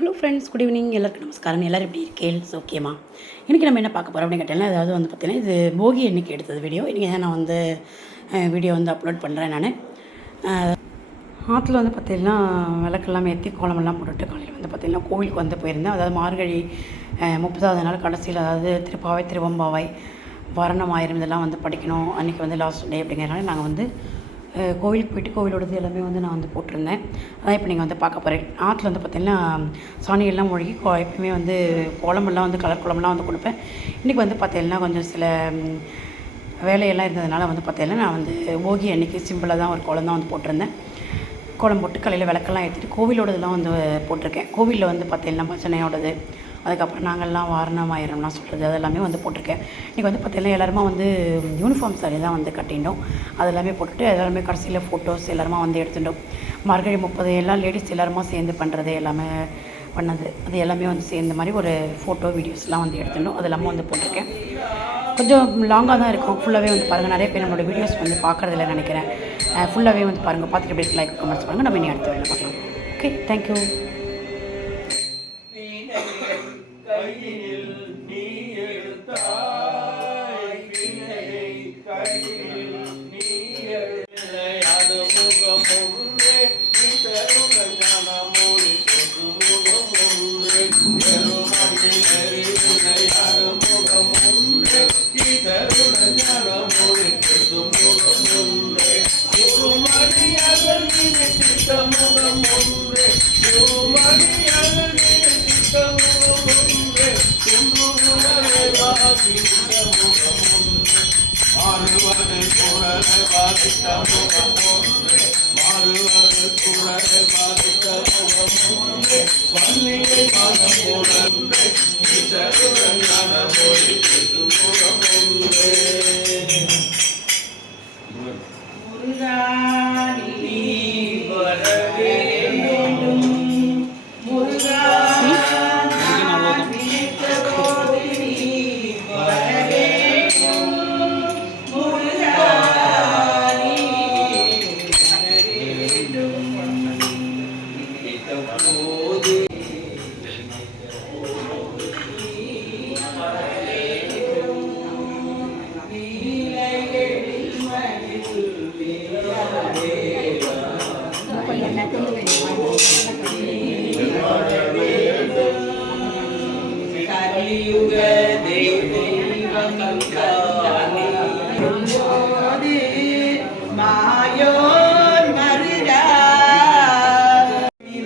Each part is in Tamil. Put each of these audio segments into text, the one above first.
Hello friends, good evening. எல்லாருக்கும் நமஸ்காரம். எல்லோரும் எப்படி இருக்கேன்? ஓகேம்மா. இன்றைக்கி நம்ம என்ன பார்க்க போகிறோம் அப்படின்னு கேட்டாலும், அதாவது வந்து பார்த்திங்கன்னா, இது போகி அன்றைக்கி எடுத்தது வீடியோ. இன்றைக்கி தான் நான் வந்து வீடியோ வந்து அப்லோட் பண்ணுறேன். நான் ஆற்றுல வந்து பார்த்திங்கன்னா விளக்கெல்லாம் ஏற்றி கோலமெல்லாம் போட்டுட்டு காலையில் வந்து பார்த்திங்கன்னா கோவிலுக்கு வந்து போயிருந்தேன். அதாவது மார்கழி 30வது நாள் கடைசியில், அதாவது திருப்பாவை திருவம்பாவை வரணம் ஆயிரம் இதெல்லாம் வந்து படிக்கணும். அன்றைக்கி வந்து லாஸ்ட் டே அப்படிங்கிறனால நாங்கள் வந்து கோவிலுக்கு போயிட்டு கோவிலோடது எல்லாமே வந்து நான் வந்து போட்டிருந்தேன். அதான் இப்போ நீங்கள் வந்து பார்க்க போகிறேன். ஆற்றுல வந்து பார்த்திங்கன்னா சாணியெல்லாம் மூழ்கி எப்பயுமே வந்து குழம்பெல்லாம் வந்து கலர் குழம்புலாம் வந்து கொடுப்பேன். இன்றைக்கி வந்து பார்த்திங்கன்னா கொஞ்சம் சில வேலையெல்லாம் இருந்ததுனால வந்து பார்த்திங்கன்னா நான் வந்து போகி அன்றைக்கி சிம்பிளாக தான் ஒரு கோலம் தான் வந்து போட்டிருந்தேன். கோலம் போட்டு காலையில் விளக்கெல்லாம் ஏற்றிட்டு கோவிலோடதெல்லாம் வந்து போட்டிருக்கேன். கோவிலில் வந்து பார்த்திங்கன்னா பஜனையோடது, அதுக்கப்புறம் நாங்கள்லாம் வாரணம் ஆயிரம்லாம் சொல்கிறது அதெல்லாமே வந்து போட்டிருக்கேன். இன்றைக்கி வந்து பார்த்திங்கன்னா எல்லாருமே வந்து யூனிஃபார்ம் சாரி தான் வந்து கட்டிட்டோம். அது எல்லாமே போட்டுட்டு எல்லாருமே கடைசியில் ஃபோட்டோஸ் எல்லாருமே வந்து எடுத்துட்டோம். மார்கழி 30 எல்லாம் லேடிஸ் எல்லாருமா சேர்ந்து பண்ணுறது எல்லாமே பண்ணது, அது எல்லாமே வந்து சேர்ந்த மாதிரி ஒரு ஃபோட்டோ வீடியோஸ்லாம் வந்து எடுத்துட்டோம். அது எல்லாமே வந்து போட்டிருக்கேன். கொஞ்சம் லாங்காக தான் இருக்கும். ஃபுல்லாகவே வந்து பாருங்கள். நிறைய பேர் நம்மளோட வீடியோஸ் வந்து பார்க்குறதில்ல நினைக்கிறேன். ஃபுல்லாகவே வந்து பாருங்கள். பார்த்துட்டு எப்படி லைக் கமெண்ட்ஸ் பண்ணுங்கள். நம்ம இனி அடுத்த வேலை பார்க்கலாம். Okay, thank you.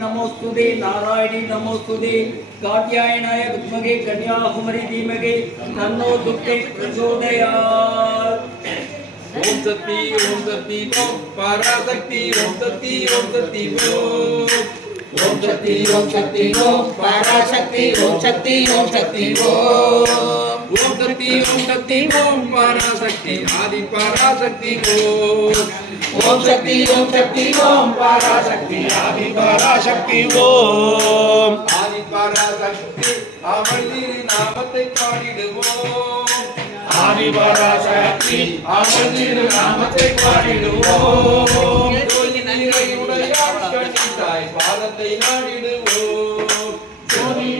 नमोस्तुते नारायणी नमोस्तुते कात्यायनाय विद्महे कन्याकुमारी धीमहि तन्नो दुर्गे प्रचोदयात्। ओम शक्ति ओम पराशक्ति ओम शक्ति ओम शक्ति ओम शक्ति ओम पराशक्ति ओम शक्ति ओम शक्ति ओम शक्ति ओम पराशक्ति आदि पराशक्ति ओम शक्ति ओम पराशक्ति आदि पराशक्ति ओम आदि पराशक्ति अमृतिरि नामத்தை பாடிடுவோம் आदि पराशक्ति अमृतिरि नामத்தை பாடிடுவோம் உடையார் கண்ணித்தாய் பாதத்தை நாடிடுவோம் ஜோதி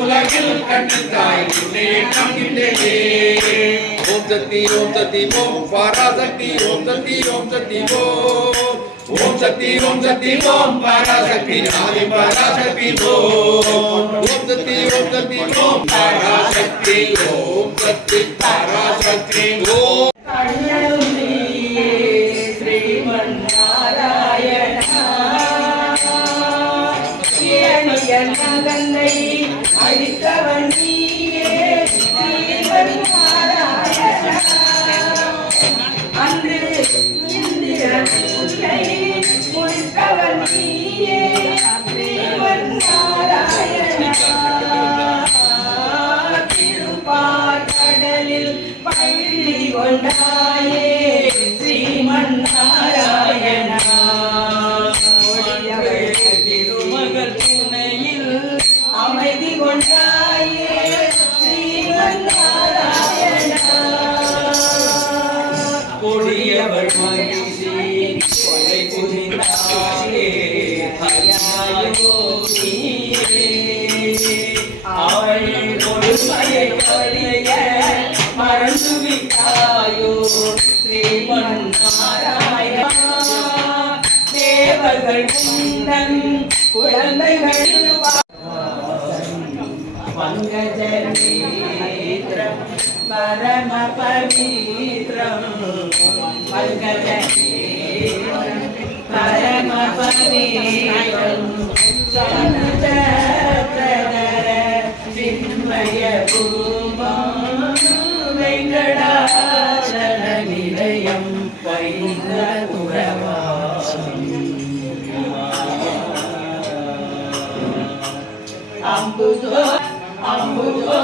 உலகில் கண்ணித்தாய் நின்னையை காண்கின்றேனே ஓம் சக்தி ஓம் பராசக்தி ஓம் சக்தி ஓம் சக்தி ஓம் பராசக்தி ஆதி பராசக்தி ஓம் சக்தி ஓம் பராசக்தி ஓம் சக்தி பராசக்தி ஓம் அழித்தவன் நீயே அன்று இந்திரன் வீசி கொலை புரிந்தாயே ஹரியாயோகியே அவள் கொடுமையை கவலைய மறந்து விட்டாயோ ஸ்ரீமன்னாராயணா தேவர்கள் குந்தன் குழந்தைகள் பங்கஜநேத்ரம் பரம பவித்ரம் பங்கஜநேத்ரம் பரம பவித்ரம் சமுஜதர சின்மய பூமம் வெங்கடாச்சல நிலையம் வைகுரவாசம் அம்புதோ அம்புதோ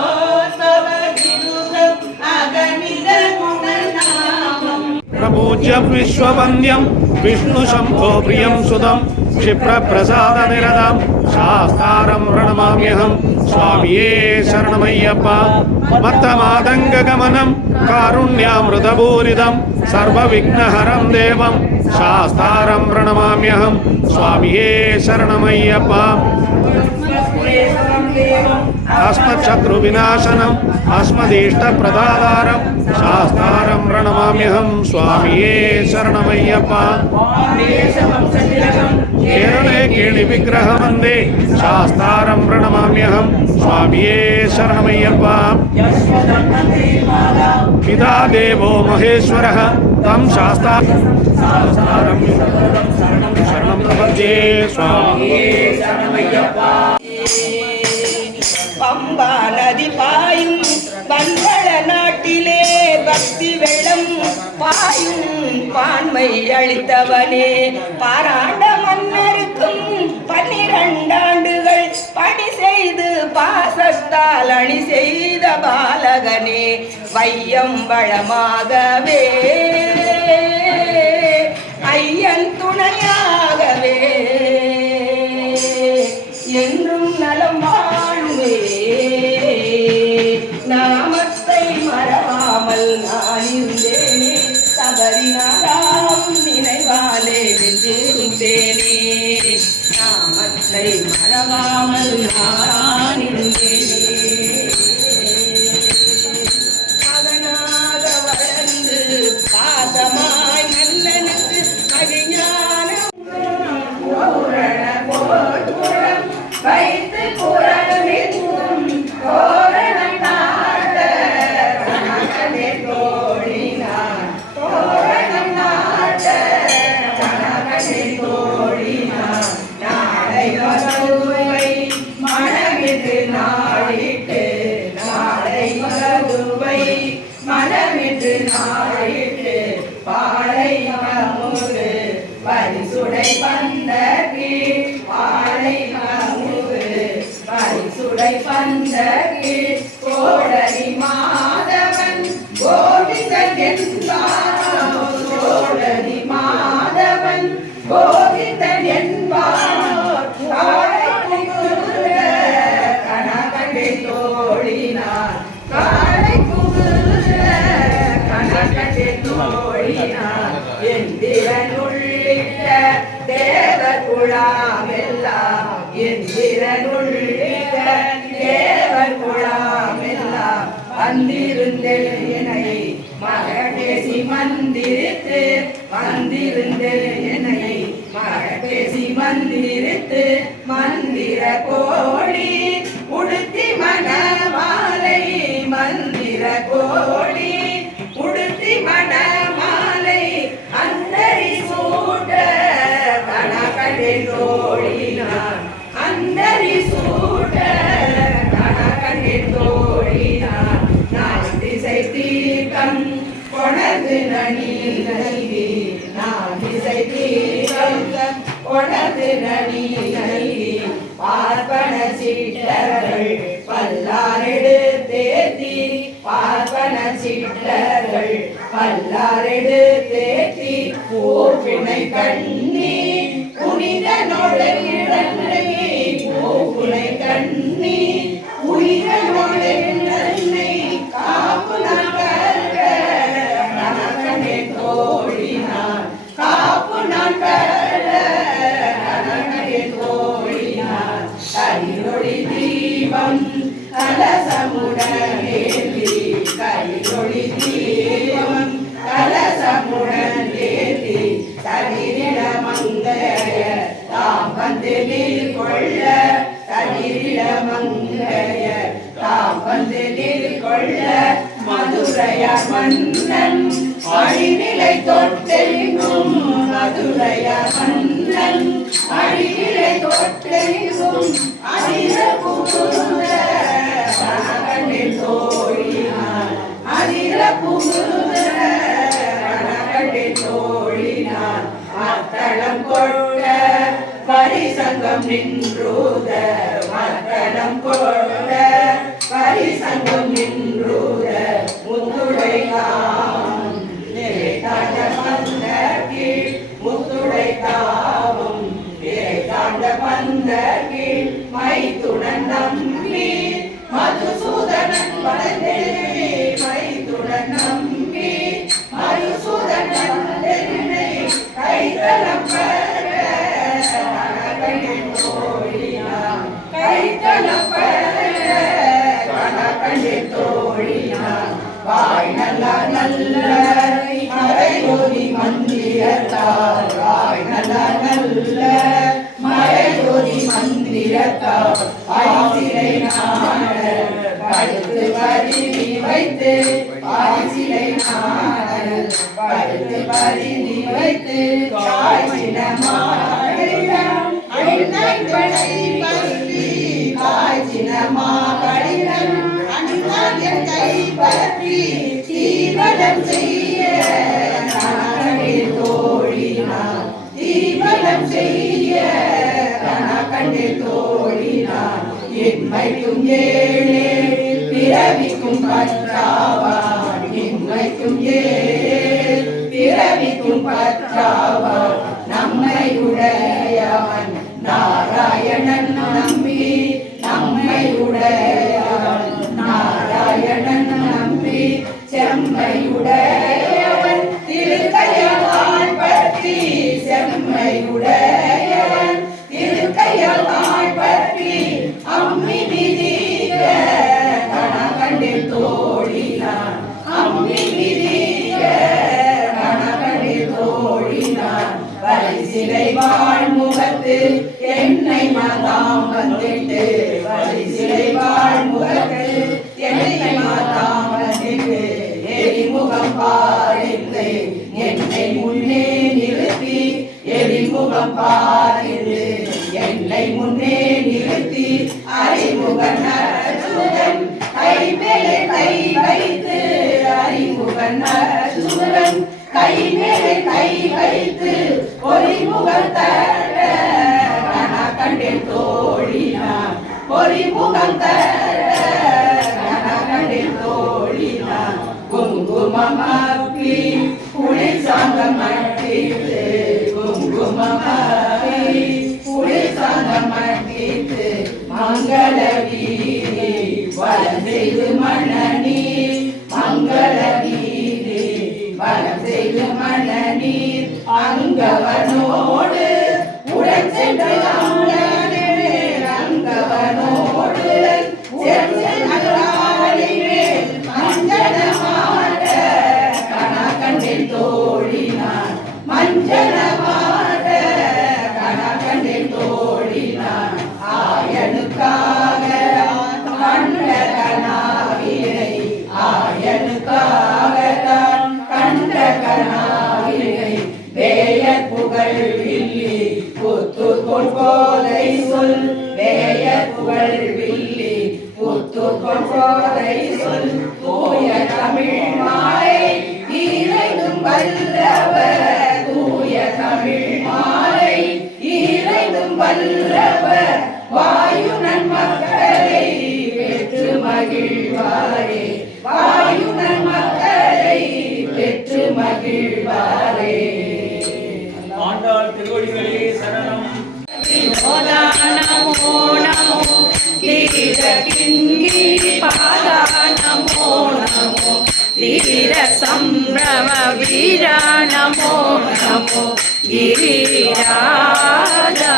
தவ விருதம் அகமித குணநாமம் प्रपूज्य विश्ववन्द्यं विष्णुशम्भो प्रियं सुदं क्षिप्रप्रसादनिरतं शास्तारं प्रणमाम्यहं स्वामिये शरणमय्यप्पा मत्तमादङ्गगमनं कारुण्यामृतपूरितं सर्वविघ्नहरं देवं शास्तारं प्रणमाम्यहं स्वामिये शरणमय्यप्पा अस्मच्छत्रुविनाशनम् अस्मदीष्टप्रदातारं शास्तारं प्रणमाम्यहं स्वामिये शरणमय्यप्पा केरले केळिविग्रहवन्दे शास्तारं प्रणमाम्यहं स्वामिये शरणमय्यप्पा पिता देवो महेश्वरः तं शास्तारं शरणं प्रपद्ये स्वामिये शरणमय्यप्पा பம்பா நதி பாயும் பண்பள நாட்டிலே பக்தி வெள்ளம் பாயும் பான்மை அளித்தவனே பாராண்ட மன்னருக்கும் 12 ஆண்டுகள் பணி செய்து பாசத்தால் அணி செய்த பாலகனே வையம் வளமாகவே ஐயன் துணையாகவே என்றும் நலம் வாழுமே நாமத்தை மறவாமல் நான் இருந்தேனே தவறினாராம் நினைவாலே வென்றிருந்தேனே நாமத்தை மறவாமல் நான் இருந்தேனே மகனாக வளர்ந்து பாசமாய் நல்லனுக்கு அழிஞான வைத்து புறமிக்கும் தோரணம் நாட கணக்கனே தோழினார் தோரணம் நாட கணக்கனே தோழினார் நாளை மதுவை மனமிட்டு நாளிட்டு நாளை மதுவை மனமிட்டு நாளிட்டு பாலை அமுது பரிசுடை பந்த கீழ் பாலை பரிசுடை பந்த கீழ் கோடரி மாதவன் கோவிந்தன் என்பானோ கோடரி மாதவன் கோவிந்தன் என்பானோ கணக்கனை தோழினார் காலை புகுந்த கணக்கனை தோழினார் எந்திரன் உள்ளிட்ட தேவ குழாமெல்லாம் எந்திரன் உள்ளிட்ட தேவ குழாமெல்லாம் வந்திருந்தேனை மகடேசி மந்திரித்து வந்திருந்தேனை மகடேசி மந்திரித்து மந்திர கோடி உடுத்தி மணமாலை மந்திர கோடி உடுத்தி மணமாலை அந்தரி சூட கணக்கனை தோழினார் அந்தரி சூட கணக்கனை தோழினார் நான் திசை தீர்க்கம் கொணது நனி நல்கி நான் திசை தீர்க்கம் கொணது நனி நல்கி பார்ப்பன சீட்டர்கள் பல்லாரெடுத்தேத்தி பார்ப்பன சீட்டர்கள் பல்லாரெடுத்தேத்தி பூப்பிணை கண்ணி புனித நொடை பூப்புனை கண்ணி புனித நொடை காப்பு நகர கணக்கனை தோழினார் கொள்ள மதுரையார் மன்னன் அடிநிலை தொட்டெங்கும் மதுரையார் மன்னன் அடிநிலை தொட்டெங்கும் அதிர புகுந்த கணக்கண்ணில் தோழினார் அதிர புகுந்த கணக்கண்ணில் தோழினார் அத்தளம் கொண்ட பரிசங்கம் நின்றூத மத்தளம் கொண்ட பரிசங்கம் நின்றூத முத்துடையாம் தாண்ட பந்த கீழ் முத்துடைத்தாவும் தாண்ட பந்த கீழ் மைத்துடன் நம்பி மதுசூதனன் வளர்ந்தே மைத்துடன் நம்பி மதுசூதனன் கைத்தலம் பெற கணக்கண்ணில் தோழினார் கைத்தலம் பெற கணக்கண்ணில் தோழினார் வாய் நல்ல நல்ல மறையோதி மந்திரத்தார் வாய் நல்ல நல்ல மறையோதி மந்திரத்தார் ஆசிலை நாட படுத்து பரிதி வைத்து ஆசிலை நாட படுத்து பரிதி வைத்து காய்ச்சினமாடினம் அன்னை படை பற்றி காய்ச்சினமாடினம் அன்னை கை பற்றி தீவனம் செய்ய கணக்கண்ணில் தோழினார் தீவனம் செய்ய கணக்கண்ணில் தோழினார் இன்மைக்கும் ஏழே பிறவிக்கும் பற்றாவார் இன்மைக்கும் ஏழே பிறவிக்கும் பற்றாவார் நம்மை உடையவன் நாராயணன் நம்பி நம்மை உடையவன் நாராயணன் நம்பி செம்மையுடையவன் திருக்கையால் பற்றி செம்மையுடையவன் திருக்கையால் பற்றி அம்மி விதிக்க கணக்கண்ணில் தோழினார் அம்மி விதிக்க கணக்கண்ணில் தோழினார் வரிசிலை வாழ்முகத்து என்னை மாதாம் வந்திட்டு வரிசிலை வாழ்முகத்து என்னை மாதாம் வந்திட்டு எரிமுகம் பாரிந்து என்னை முன்னே நிறுத்தி எரிமுகம் பாரிந்து என்னை முன்னே நிறுத்தி அறிமுகன் அச்சுதன் கை மேலே கை வைத்து அறிமுகன் அச்சுதன் கை மேலே கை வைத்து பொறிமுகம் தர கணக்கண்ணில் தோழினார் பொறிமுகம் தர கணக்கண்ணில் தோழினார் குங்குமமாக்கி புளிசாங்கம் மட்டித்து குங்குமமாக்கி புளிசாங்கம் மட்டித்து மங்கள வீதி வலம் செய்து மணநீர் மங்கள வீதி வலம் செய்து மணநீர் அங்கவனோடு உடன் சென்று அங்கனே அங்கவனோடு சென்று அங்காளிமேல் மஞ்சனமாட கணக்கண்ணில் தோழினார் மஞ்சனமாட கணக்கண்ணில் தோழினார் ஆயனுக்காக கண்ட கனாவினை ஆயனுக்காக தான் கண்ட கனாவினை வேயர் புகழ் வில்லி புத்து கொள்கோலை சொல் வேயர் புகழ் வில்லி புத்து கொள்கோலை சொல் தூய தமிழ் மாலை இறைந்தும் வல்லவர் தூய தமிழ் மாலை இறைந்தும் வல்லவர் வாயுனன் மக்களை பெற்று மகிழ்வாரே வாயுனன் மக்களை பெற்று மகிழ்வாரே. ஆண்டாள் திருவடிகளே சரணம். நமோ நமோ தீர கிங்கிரி பாதா நமோ நமோ தீர சம்பிரம வீரா நமோ நமோ गिरिराजा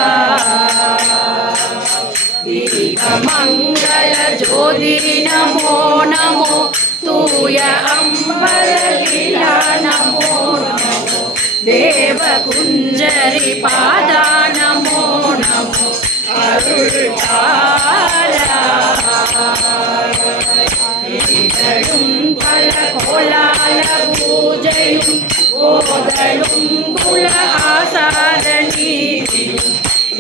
दीपमंगल ज्योति नमो नमो तूय अंबर लीला नमो नमो देव कुंजरी पादा नमो नमो अरुळ காதலும் பல கோலால பூஜையும் ஓதலும் குல ஆசார நீதியும்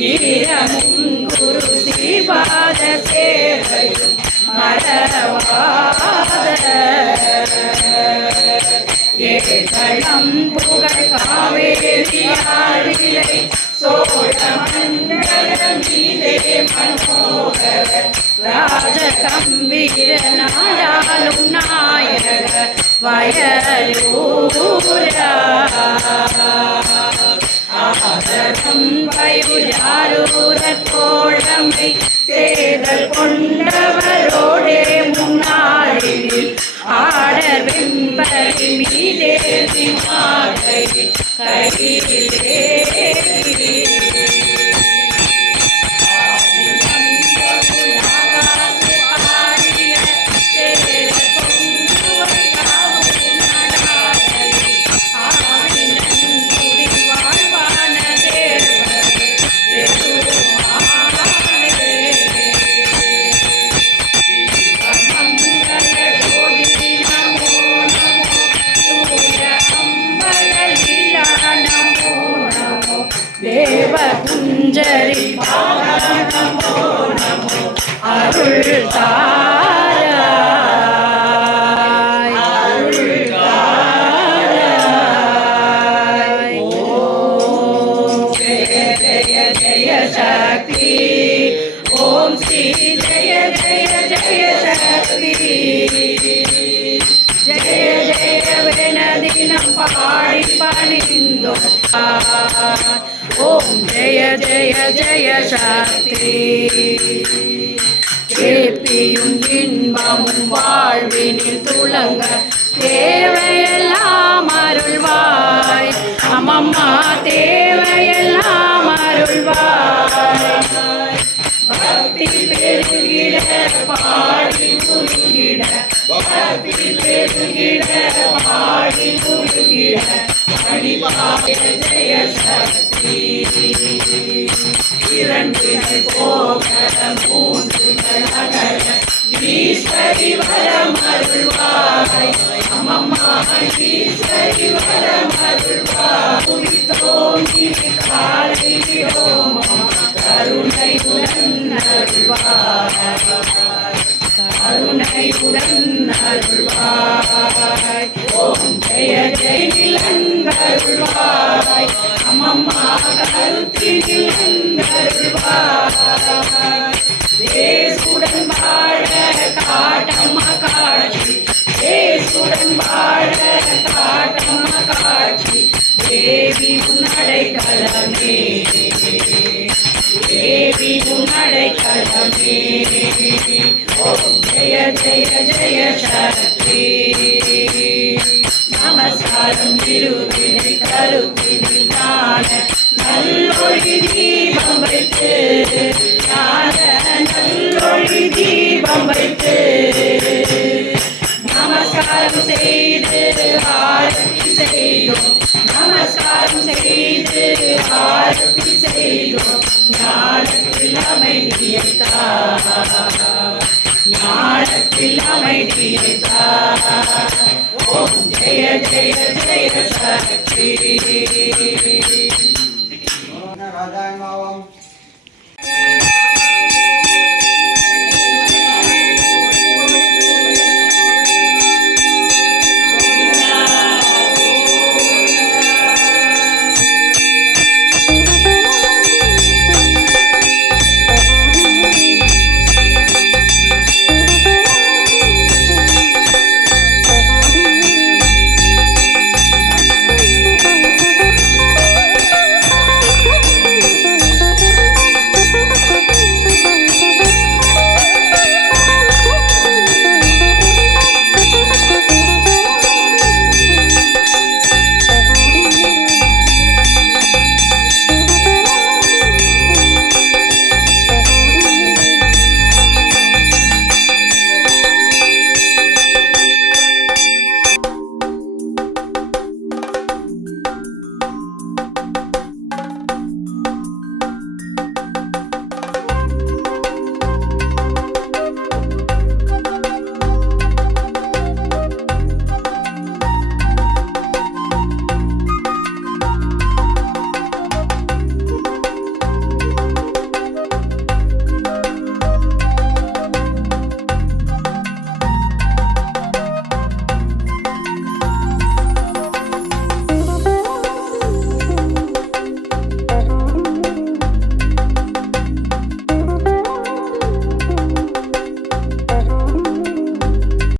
ஈரமும் குரு ஸ்ரீபாத சேவையும் மறவாத ஏதளம் புகழ் காவேரி ஆழிலை சோழ மண்டல மீதே மனோகர ராஜ கம்பீர நாடாளும் நாயக வயலூரா ஆதரம் பயுராரூர தோழமை சேதல் கொண்டவரோடே முன்னாளில் ஆடர் வெம்பரி மீதேவி மாலை கையிலே குஞ்சரி நமோ நமோ அருள் தாராய் அருள் தாராய் ஓம் ஜெய ஜெய ஜெய சக்தி ஓம் ஸ்ரீ ஜெய ஜெய ஜெய சக்தி ஜெய ஜெய வெனதினம் பாடி பணிந்தோம் ஓம் ஜெய ஜெய ஜெய சக்தி கேப்பியும் இன்பமும் வாழ்வினில் துளங்க தேவையெல்லாம் அருள்வாய் அம்மம்மா தேவையெல்லாம் அருள்வாய் பக்தி பெருகிட பாடி உருகிட பக்தி பெருகிட பாடி உருகிட ஜெய சக்தி இரண்டு போக மூன்று நகர ஈஸ்வரி வரமருள்வாய் அம்மம்மா ஈஸ்வரி வரமருள்வாய் தோங்கி காலை கருணையுடன் அருள்வாய் கருணையுடன் அருள்வாய் ஓம் ஜெய ஜெய நிலங்கருள்வாய் அம்மம்மா கருத்தினில் அருள்வாய் தேசுடன் வாழ காட்டம்மா காட்சி தேசுடன் வாழ காட்டம்மா காட்சி தேவி உன்னடைக்கலமே தேவி உன்னடைக்கலமே ஓம் ஜெய ஜெய ஜெய சக்தி நமஸ்காரம் திருவினை கருத்தினில் ஞான நல்லொழி தீபம் வைத்து ஞான நல்லொழி தீபம் வைத்து நமஸ்காரம் செய்து ஆரத்தி செய்தோம் நமஸ்காரம் செய்து ஆரத்தி செய்தோம் ஞானத்தில் அமைதியைத்தார் ஞானத்தில் அமைதியைத்தார் ஓம் ஜெய ஜெய ஜெய சக்தி ராஜாய மாவம்